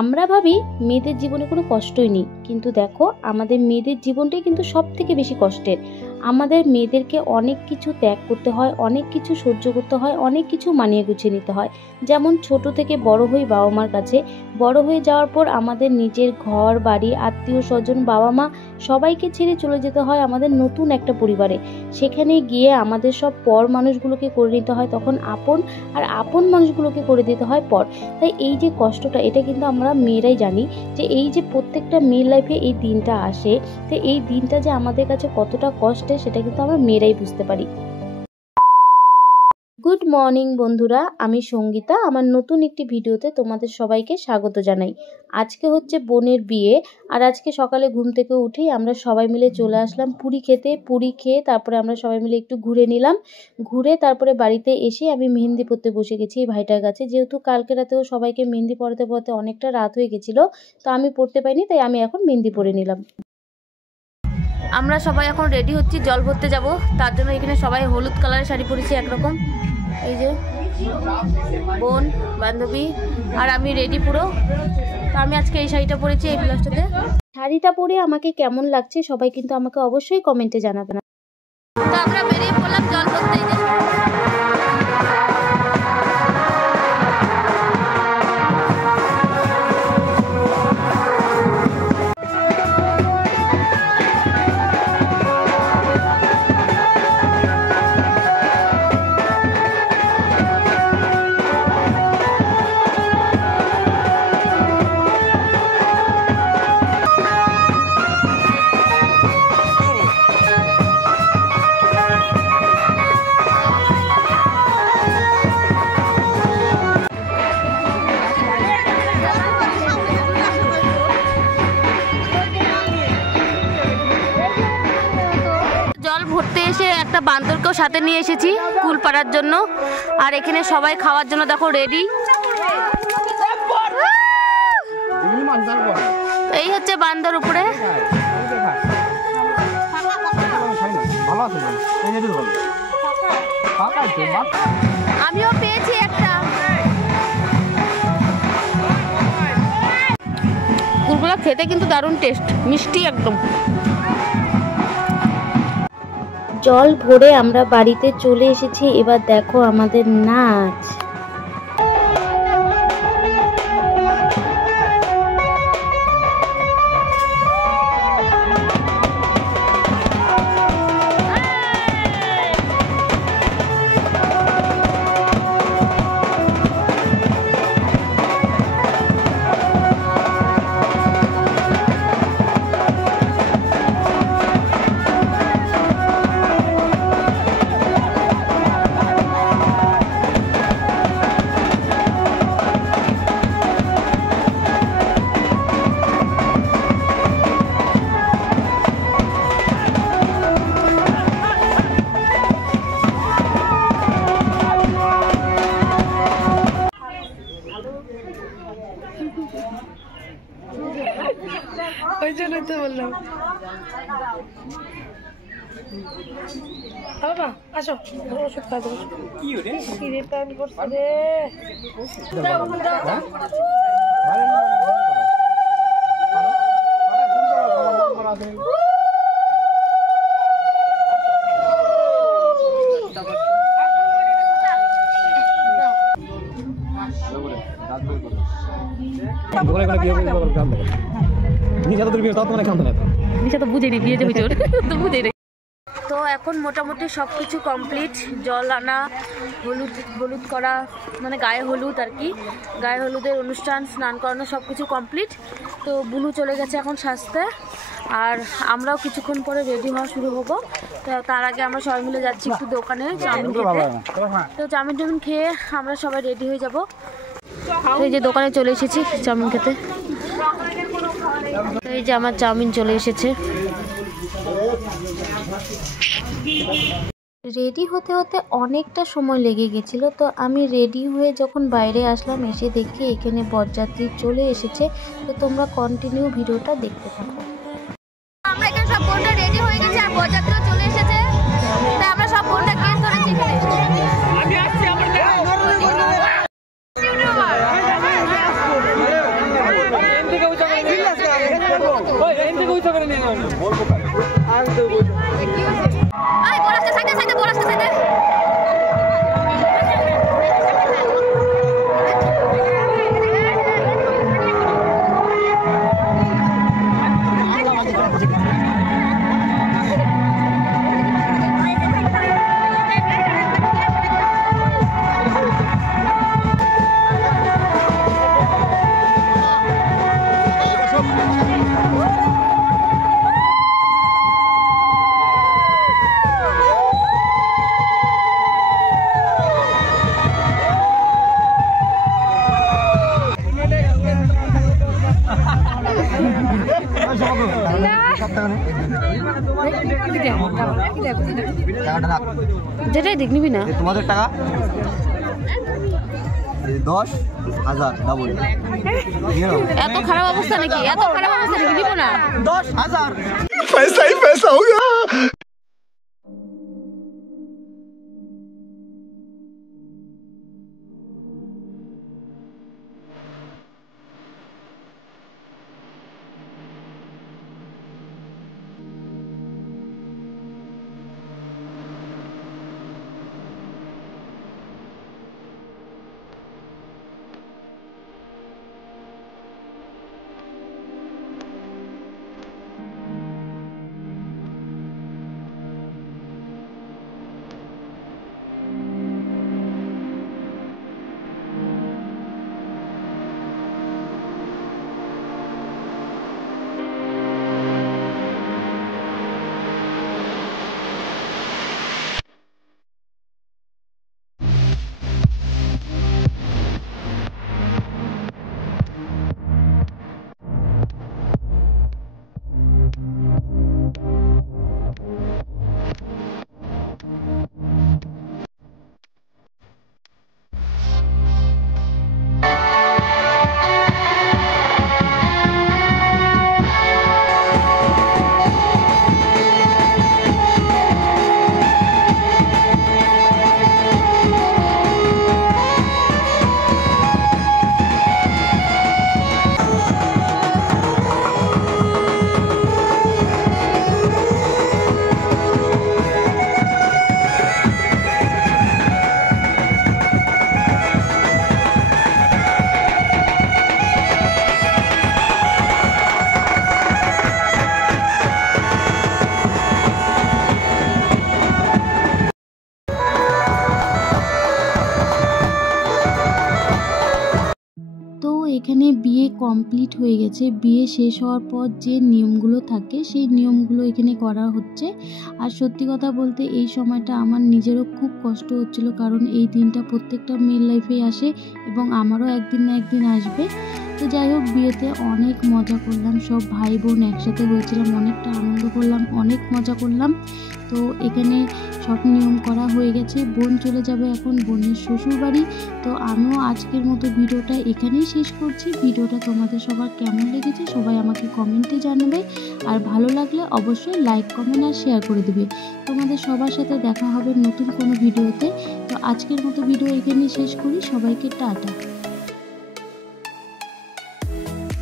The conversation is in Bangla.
আমরা ভাবি মেয়েদের জীবনে কোনো কষ্টই নেই, কিন্তু দেখো আমাদের মেয়েদের জীবনটাই কিন্তু সব থেকে বেশি কষ্টের। আমাদের মেয়েদেরকে অনেক কিছু ত্যাগ করতে হয়, অনেক কিছু সহ্য করতে হয়, অনেক কিছু মানিয়ে গুছিয়ে নিতে হয়। যেমন ছোট থেকে বড় হই বাবা মার কাছে, বড় হয়ে যাওয়ার পর আমাদের নিজের ঘর বাড়ি, আত্মীয় স্বজন, বাবা মা সবাইকে ছেড়ে চলে যেতে হয় আমাদের নতুন একটা পরিবারে। সেখানে গিয়ে আমাদের সব পর মানুষগুলোকে করে নিতে হয় তখন আপন, আর আপন মানুষগুলোকে করে দিতে হয় পর। তাই এই যে কষ্টটা, এটা কিন্তু আমরা মেয়েরাই জানি যে এই যে প্রত্যেকটা মেয়ের লাইফে এই দিনটা আসে, তো এই দিনটা যে আমাদের কাছে কতটা কষ্টের সেটা কিন্তু আমরা মেয়েরাই বুঝতে পারি। গুড মর্নিং বন্ধুরা, আমি সঙ্গীতা। আমার নতুন একটি ভিডিওতে তোমাদের সবাইকে স্বাগত জানাই। আজকে হচ্ছে বোনের বিয়ে, আর আজকে সকালে ঘুম থেকে উঠেই আমরা সবাই মিলে চলে আসলাম পুরি খেতে। পুরি খেয়ে তারপরে আমরা সবাই মিলে একটু ঘুরে নিলাম। ঘুরে তারপরে বাড়িতে এসে আমি মেহেন্দি পরতে বসে গেছি এই ভাইটার কাছে। যেহেতু কালকে রাতেও সবাইকে মেহেন্দি পরাতে পরাতে অনেকটা রাত হয়ে গেছিলো, তো আমি পরতে পারিনি, তাই আমি এখন মেহেন্দি পরে নিলাম। আমরা সবাই এখন রেডি হচ্ছি জল ভরতে যাব, তার জন্য এখানে সবাই হলুদ কালারের শাড়ি পরেছি একরকম। এই যে বোন বান্ধবী আর আমি রেডি পুরো। তো আমি আজকে এই শাড়িটা পরেছি এই ব্লাউজটাতে। শাড়িটা পরে আমাকে কেমন লাগছে সবাই কিন্তু আমাকে অবশ্যই কমেন্টে জানাবেন। তো আমরা বেরিয়ে পড়লাম জল ভরতে। ঘুরতে এসে একটা বান্দরকেও সাথে নিয়ে এসেছি কুল পাড়ার জন্য, আর এখানে সবাই খাওয়ার জন্য দেখো রেডি। এই হচ্ছে বান্দর উপরে। আমিও পেয়েছি একটা। কুলগুলো খেতে কিন্তু দারুণ টেস্ট, মিষ্টি একদম। জল ভরে আমরা বাড়িতে চলে এসেছি। এবার দেখো আমাদের নাচ। ওই জন্যই তো বললাম। বাবা আসো, ওষুধ খাওয়া দেবো। কি রে টাইম করছে রে। তো এখন মোটামুটি সবকিছু কমপ্লিট। জল আনা, হলুদ করা, মানে গায়ে হলুদ আর কি, গায়ে হলুদের অনুষ্ঠান, স্নান করানো সবকিছু কমপ্লিট। তো বুনু চলে গেছে এখন সাজতে, আর আমরাও কিছুক্ষণ পরে রেডি হওয়া শুরু হবো। তো তার আগে আমরা সবাই মিলে যাচ্ছি একটু দোকানে চাউমিন খেতে। তো চাউমিন টাউমিন খেয়ে আমরা সবাই রেডি হয়ে যাব। এই যে দোকানে চলে এসেছি চাউমিন খেতে। এই যে আমার চাউমিন চলে এসেছে। রেডি হতে হতে অনেকটা সময় লেগে গেছিল। তো আমি রেডি হয়ে যখন বাইরে আসলাম, এসে দেখি এখানে বরযাত্রী চলে এসেছে। তো তোমরা কন্টিনিউ ভিডিওটা দেখতে থাকো। আমরা এখানে সব বোনরা রেডি হয়ে গেছে আর বরযাত্রী চলে এসেছে। তাই আমরা সব বোনরা গেট ধরেছি এখানে। আমি আসছি, আমার যেটাই দেখ নিবি না তোমাদের টাকা 10,000 ডাবল। এত খারাপ অবস্থা নাকি? এত খারাপ অবস্থা নাকি? দিব না 10,000 पैसा ही पैसा होगा। এখানে বিয়ে কমপ্লিট হয়ে গেছে। বিয়ে শেষ হওয়ার পর যে নিয়মগুলো থাকে সেই নিয়মগুলো এখানে করা হচ্ছে। আর সত্যি কথা বলতে এই সময়টা আমার নিজেরও খুব কষ্ট হচ্ছিল, কারণ এই দিনটা প্রত্যেকটা মেয়ের লাইফেই আসে এবং আমারও একদিন না একদিন আসবে। তো যাই হোক, বিয়েতে অনেক মজা করলাম, সব ভাই বোন একসাথে হয়েছিলাম, অনেকটা আনন্দ করলাম, অনেক মজা করলাম। তো এখানে সব নিয়ম করা হয়ে গেছে। বোন চলে যাবে এখন বোনের শ্বশুর বাড়ি। তো আমিও আজকের মতো ভিডিওটা এখানেই শেষ করছি। ভিডিওটা তোমাদের সবার কেমন লেগেছে সবাই আমাকে কমেন্টে জানাবে, আর ভালো লাগলে অবশ্যই লাইক কমেন্ট আর শেয়ার করে দেবে। তোমাদের সবার সাথে দেখা হবে নতুন কোনো ভিডিওতে। তো আজকের মতো ভিডিও এখানেই শেষ করি। সবাইকে টাটা।